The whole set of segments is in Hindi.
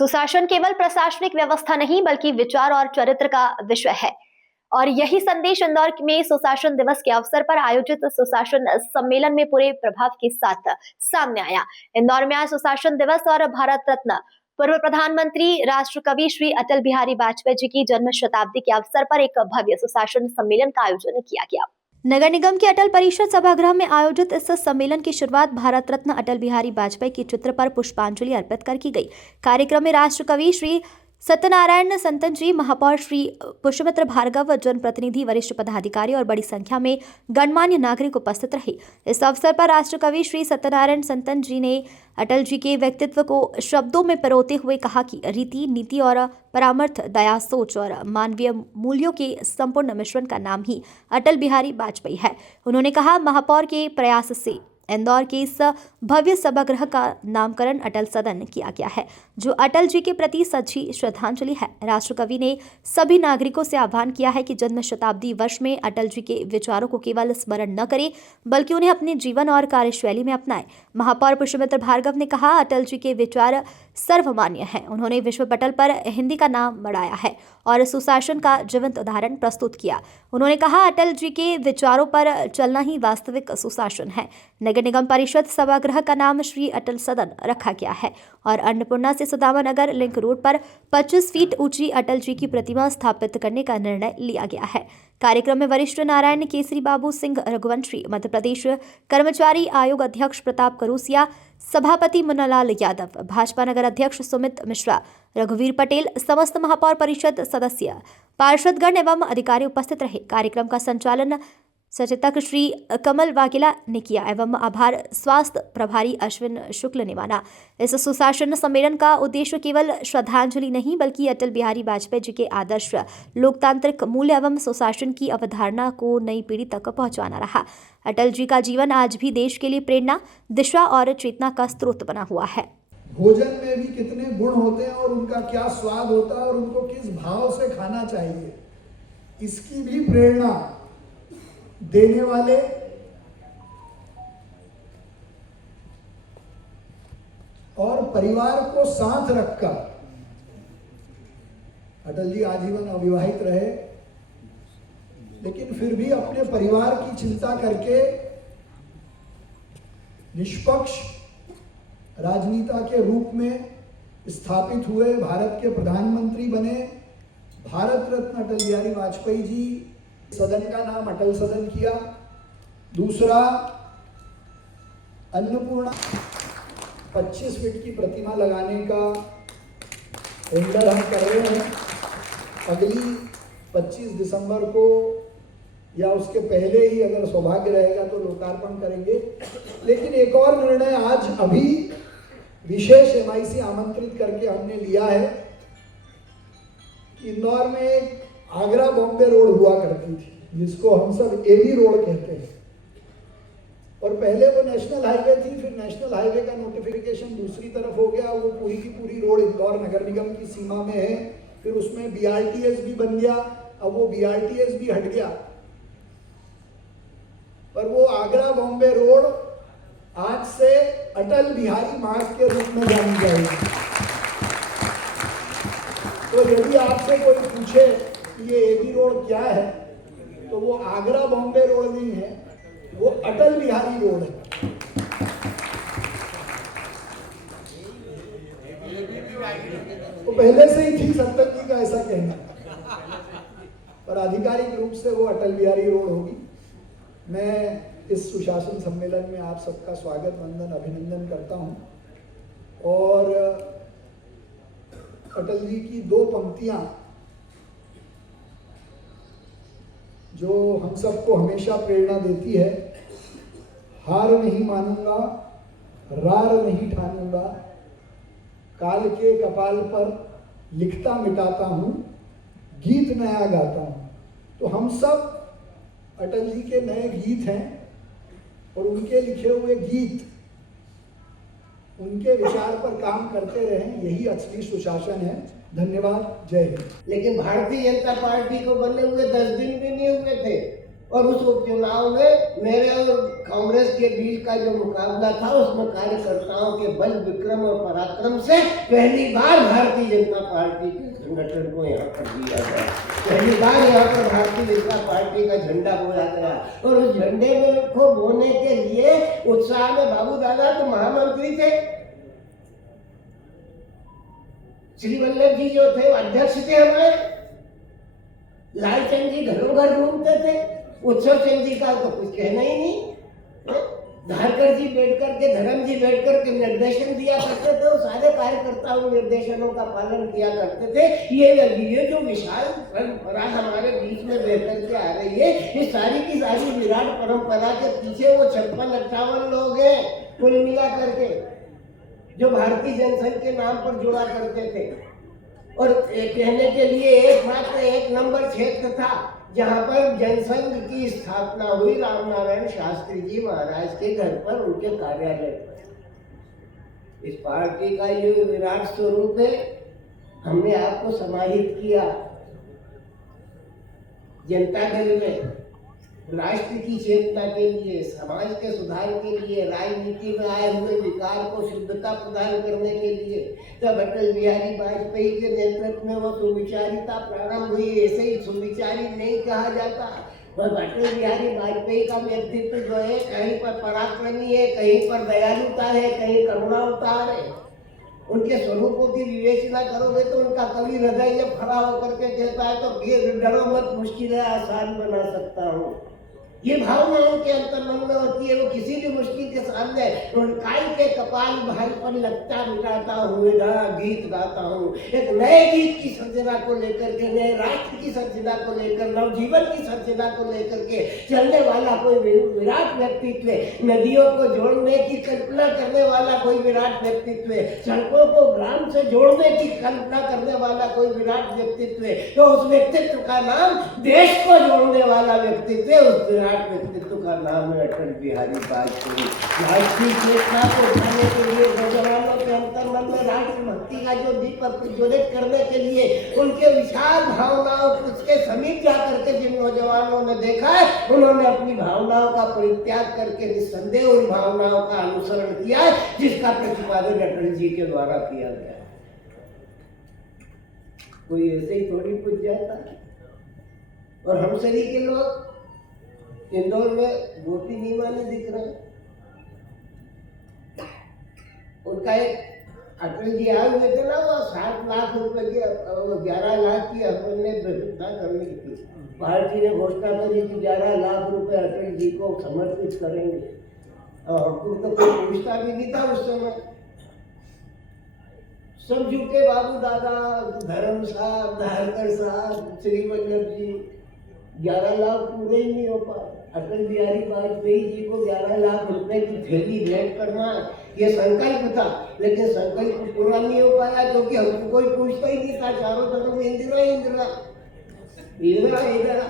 सुशासन केवल प्रशासनिक व्यवस्था नहीं बल्कि विचार और चरित्र का विषय है और यही संदेश इंदौर में सुशासन दिवस के अवसर पर आयोजित सुशासन सम्मेलन में पूरे प्रभाव के साथ सामने आया। इंदौर में आज सुशासन दिवस और भारत रत्न पूर्व प्रधानमंत्री राष्ट्र कवि श्री अटल बिहारी वाजपेयी जी की जन्म शताब्दी के अवसर पर एक भव्य सुशासन सम्मेलन का आयोजन किया गया। नगर निगम के अटल परिषद सभागृह में आयोजित इस सम्मेलन की शुरुआत भारत रत्न अटल बिहारी वाजपेयी के चित्र पर पुष्पांजलि अर्पित कर की गई। कार्यक्रम में राष्ट्र कवि श्री सत्यनारायण संतन जी, महापौर श्री पुष्पमित्र भार्गव, जनप्रतिनिधि, वरिष्ठ पदाधिकारी और बड़ी संख्या में गणमान्य नागरिक उपस्थित रहे। इस अवसर पर राष्ट्र कवि श्री सत्यनारायण संतन जी ने अटल जी के व्यक्तित्व को शब्दों में परोते हुए कहा कि रीति, नीति और परामर्श, दया, सोच और मानवीय मूल्यों के संपूर्ण मिश्रण का नाम ही अटल बिहारी वाजपेयी है। उन्होंने कहा, महापौर के प्रयास से इंदौर के इस भव्य सभागृह का नामकरण अटल सदन किया गया है, जो अटल जी के प्रति सच्ची श्रद्धांजलि है। राष्ट्र कवि ने सभी नागरिकों से आह्वान किया है कि जन्म शताब्दी वर्ष में अटल जी के विचारों को केवल स्मरण न करें बल्कि उन्हें अपने जीवन और कार्यशैली में अपनाएं। महापौर पुष्पमित्र भार्गव ने कहा, अटल जी के विचार सर्वमान्य हैं। उन्होंने विश्व पटल पर हिंदी का नाम बढ़ाया है और सुशासन का जीवंत उदाहरण प्रस्तुत किया। उन्होंने कहा, अटल जी के विचारों पर चलना ही वास्तविक सुशासन है। नगर निगम परिषद सभागृह का नाम श्री अटल सदन रखा गया है और अन्नपूर्णा से सुदामा नगर लिंक रोड पर 25 फीट ऊंची अटल जी की प्रतिमा स्थापित करने का निर्णय लिया गया है। कार्यक्रम में वरिष्ठ नारायण केसरी बाबू सिंह रघुवंशी, मध्य प्रदेश कर्मचारी आयोग अध्यक्ष प्रताप करूसिया, सभापति मुन्नालाल यादव, भाजपा नगर अध्यक्ष सुमित मिश्रा, रघुवीर पटेल, समस्त महापौर परिषद सदस्य, पार्षदगण एवं अधिकारी उपस्थित रहे। कार्यक्रम का संचालन सचेतक श्री कमल वाघेला ने किया एवं आभार स्वास्थ्य प्रभारी अश्विन शुक्ल ने माना। इस सुशासन सम्मेलन का उद्देश्य केवल श्रद्धांजलि नहीं बल्कि अटल बिहारी वाजपेयी जी के आदर्श, लोकतांत्रिक मूल्य एवं सुशासन की अवधारणा को नई पीढ़ी तक पहुंचाना रहा। अटल जी का जीवन आज भी देश के लिए प्रेरणा, दिशा और चेतना का स्रोत बना हुआ है। भोजन में भी कितने गुण होते हैं और उनका क्या स्वाद होता है और उनको किस भाव से खाना चाहिए, इसकी भी प्रेरणा देने वाले और परिवार को साथ रखकर अटल जी आजीवन अविवाहित रहे, लेकिन फिर भी अपने परिवार की चिंता करके निष्पक्ष राजनीति के रूप में स्थापित हुए, भारत के प्रधानमंत्री बने। भारत रत्न अटल बिहारी वाजपेयी जी, सदन का नाम अटल सदन किया। दूसरा, अन्नपूर्णा 25 फीट की प्रतिमा लगाने का टेंडर हम कर रहे हैं। अगली 25 दिसंबर को या उसके पहले ही अगर सौभाग्य रहेगा तो लोकार्पण करेंगे। लेकिन एक और निर्णय आज अभी विशेष MIC आमंत्रित करके हमने लिया है। इंदौर में आगरा बॉम्बे रोड हुआ करती थी, जिसको हम सब AB रोड कहते हैं, और पहले वो नेशनल हाईवे थी, फिर नेशनल हाईवे का नोटिफिकेशन दूसरी तरफ हो गया। वो पूरी की पूरी रोड इंदौर नगर निगम की सीमा में है। फिर उसमें BRTS भी बन गया। अब वो BRTS भी हट गया, पर वो आगरा बॉम्बे रोड आज से अटल बिहारी मार्ग के रूप में जानी जाएगी। तो यदि आपसे कोई पूछे ये AB रोड क्या है, तो वो आगरा बॉम्बे रोड नहीं है, वो अटल बिहारी रोड है। तो पहले से ही थी सत्तर जी का ऐसा कहना, पर आधिकारिक रूप से वो अटल बिहारी रोड होगी। मैं इस सुशासन सम्मेलन में आप सबका स्वागत, वंदन, अभिनंदन करता हूं। और अटल जी की 2 पंक्तियां जो हम सबको हमेशा प्रेरणा देती है, हार नहीं मानूंगा, रार नहीं ठानूंगा, काल के कपाल पर लिखता मिटाता हूं, गीत नया गाता हूं। तो हम सब अटल जी के नए गीत हैं और उनके लिखे हुए गीत, उनके विचार पर काम करते रहें, यही असली सुशासन है। धन्यवाद, जय हिंद। लेकिन भारतीय जनता पार्टी को बने हुए 10 दिन भी नहीं हुए थे और उस उपचुनाव में मेरे और कांग्रेस के बीच का जो मुकाबला था उसमें कार्यकर्ताओं के बल विक्रम और पराक्रम से पहली बार भारतीय जनता पार्टी के संगठन को यहाँ पर दिया गया। पहली बार यहाँ पर भारतीय जनता पार्टी का झंडा बोया गया और उस झंडे में को बोने के लिए उत्साह में बाबू दादा तो महामंत्री थे, श्री वल्लभ जी जो थे अध्यक्ष थे हमारे, लालचंद जी घरों घर घूमते थे, उत्सव चंद जी का तो कुछ कहना ही नहीं, धारकर जी बैठ करके धर्म जी बैठ करके निर्देशन दिया करते थे, सारे कार्यकर्ताओं निर्देशनों का पालन किया करते थे। ये जो विशाल परंपरा हमारे बीच में बह करके आ रही है, ये सारी की सारी विराट परंपरा के पीछे वो 56-58 लोग हैं कुल मिला करके जो भारतीय जनसंघ के नाम पर जुड़ा करते थे। और कहने के लिए एकमात्र एक नंबर क्षेत्र था जहां पर जनसंघ की स्थापना हुई, रामनारायण शास्त्री जी महाराज के घर पर, उनके कार्यालय पर। इस पार्टी का ये विराट स्वरूप है, हमने आपको समाहित किया जनता दल में राष्ट्र की चेतना के लिए, समाज के सुधार के लिए, राजनीति में आए हुए विकार को शुद्धता प्रदान करने के लिए तब अटल बिहारी वाजपेयी के नेतृत्व में वो सुविचारिता प्रारंभ हुई। ऐसे ही सुविचारी नहीं कहा जाता, पर अटल बिहारी वाजपेयी का व्यक्तित्व जो है कहीं पर पराक्रमी है, कहीं पर दयालुता है, कहीं करुणावतार है। उनके स्वरूपों की विवेचना करोगे तो उनका कवि हृदय जब खड़ा होकर के कहता है तो डरो मत, मुश्किलें आसान बना सकता हूँ, ये भावना उनके अंतर्मन में होती है। वो किसी भी मुश्किल के सामने काल के कपाल भाई पर लगता मिटाता हुए गीत गाता हूँ। एक नए गीत की सर्जना को लेकर के, नए राष्ट्र की सर्जना को लेकर, नवजीवन की सर्जना को लेकर के चलने वाला कोई विराट व्यक्तित्व, नदियों को जोड़ने की कल्पना करने वाला कोई विराट व्यक्तित्व, सड़कों को ग्राम से जोड़ने की कल्पना करने वाला कोई विराट व्यक्तित्व, तो उस व्यक्तित्व का नाम देश को जोड़ने वाला व्यक्तित्व, उस व्यक्तित्व का नाम है अटल बिहारी वाजपेयी। राष्ट्रीय चेतना को उठाने के लिए, नौजवानों के अंतर्मन में राष्ट्र भक्ति का जो दीपक प्रज्वलित करने के लिए, उनके विशाल भावनाओं उसके समीप जा करके जिन नौजवानों ने देखा है, उन्होंने अपनी भावनाओं का परित्याग करके निस्संदेह उन भावनाओं का अनुसरण किया है जिसका प्रतिपादन अटल जी के द्वारा किया गया। कोई ऐसे ही थोड़ी पूछ जाता। और हम सभी के लोग इंदौर में गोपी नीमा नहीं दिख रहे, उनका एक अटल जी आए हुए थे ना, वो 7 लाख रुपए की 11 लाख की हमने व्यवस्था करने की थी। पार्टी ने घोषणा करी कि 11 लाख रुपए अटल जी को समर्पित करेंगे, और हमको तो कोई पूछता भी नहीं था उस समय। सब झूठे, बाबू दादा, धर्म साहब, धारकर साहब, श्री वल्लभ जी, 11 लाख पूरे ही नहीं हो पाए। अटल बिहारी वाजपेयी जी को 11 लाख रुपए की थैली भेंट करना ये संकल्प था, लेकिन संकल्प पूरा नहीं हो पाया क्योंकि हमको कोई पूछता ही नहीं था। चारों तरफ इंदिरा इंदिरा इंदिरा इंदिरा,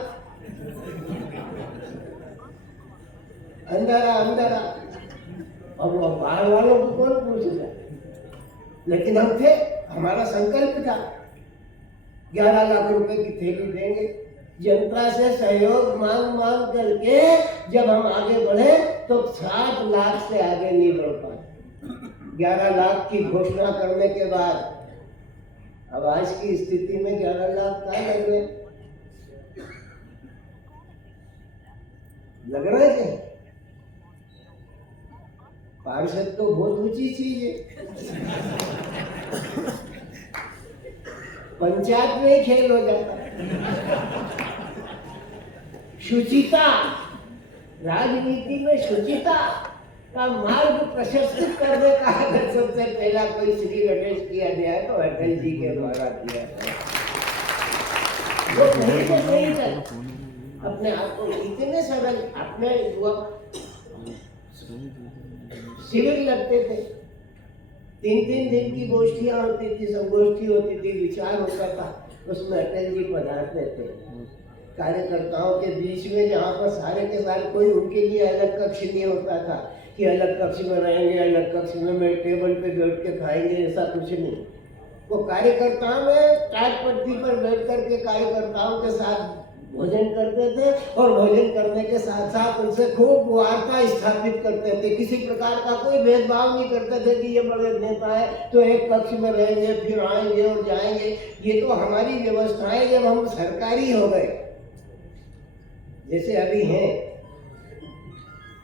अंधारा अंधारा, और वो बाहर वालों को कौन पूछता। लेकिन हम थे, हमारा संकल्प था 11 लाख रुपए की थैली देंगे। जनता से सहयोग मांग मांग करके जब हम आगे बढ़े तो 7 लाख से आगे नहीं बढ़ पाए। 11 लाख की घोषणा करने के बाद अब आज की स्थिति में 11 लाख का लग रहा है। पार्षद तो बहुत ऊंची चीज है, पंचायत में ही खेल हो जाता। शुचिता, राजनीति में शुचिता का मार्ग प्रशस्त करने का अगर सबसे पहला कोई श्री गणेश किया गया है तो अटल जी के द्वारा किया गया। वो कहीं से नहीं थे, अपने आप को इतने सरल, अपने शिविर लगते थे, 3-3 दिन की गोष्ठियां होती थी, संगोष्ठी होती थी, विचार होता था, उसमें अटल जी पधारते थे कार्यकर्ताओं के बीच में, जहाँ पर सारे के सारे कोई उनके लिए अलग कक्ष नहीं होता था कि अलग कक्ष में रहेंगे, अलग कक्ष में टेबल पे बैठ के खाएंगे, ऐसा कुछ नहीं। वो कार्यकर्ताओं में टाट पट्टी पर बैठ करके कार्यकर्ताओं के साथ भोजन करते थे और भोजन करने के साथ साथ उनसे खूब वार्ता स्थापित करते थे। किसी प्रकार का कोई भेदभाव नहीं करते थे कि ये बड़े नेता है तो एक कक्ष में रहेंगे फिर आएंगे और जाएंगे। ये तो हमारी व्यवस्थाएं जब हम सरकारी हो गए जैसे अभी हैं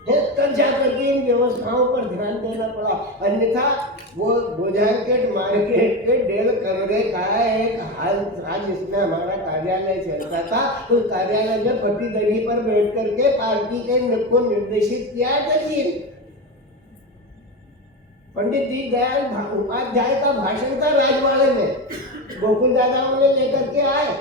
तब जाकर के इन व्यवस्थाओं पर ध्यान देना पड़ा। अन्यथा वो गोजारकेट मार्केट के 1.5 कमरे का एक हाल था जिसमें हमारा कार्यालय चलता था। उस कार्यालय में पट्टी दरी पर बैठ करके पार्टी के को निर्देशित किया था कि पंडित दीनदयाल उपाध्याय का भाषण था राजवाड़े में, गोकुल दादा उन्हें लेकर के आए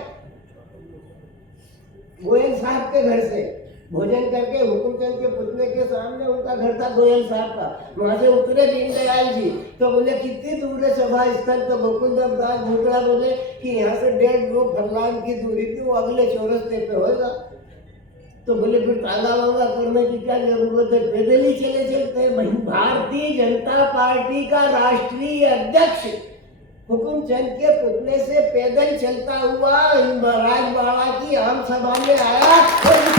गोयल साहब के घर से भोजन करके। हुकुमचंद के पुतले के सामने उनका घर था गोयल साहब का, वहां से उतरे दीनदयाल जी तो बोले कितनी दूर है सभा स्थल? तो गोकुल दास भूतड़ा बोले कि यहाँ से 1.5-2 फरलांग की दूरी थी, वो अगले चौरस्ते पे होगा। तो बोले फिर ताला वाला करने की क्या जरूरत है, पैदल ही चले चलते हैं। भारतीय जनता पार्टी का राष्ट्रीय अध्यक्ष हुकुमचंद के पुतले से पैदल चलता हुआ राजवाड़ा की आम सभा में आया और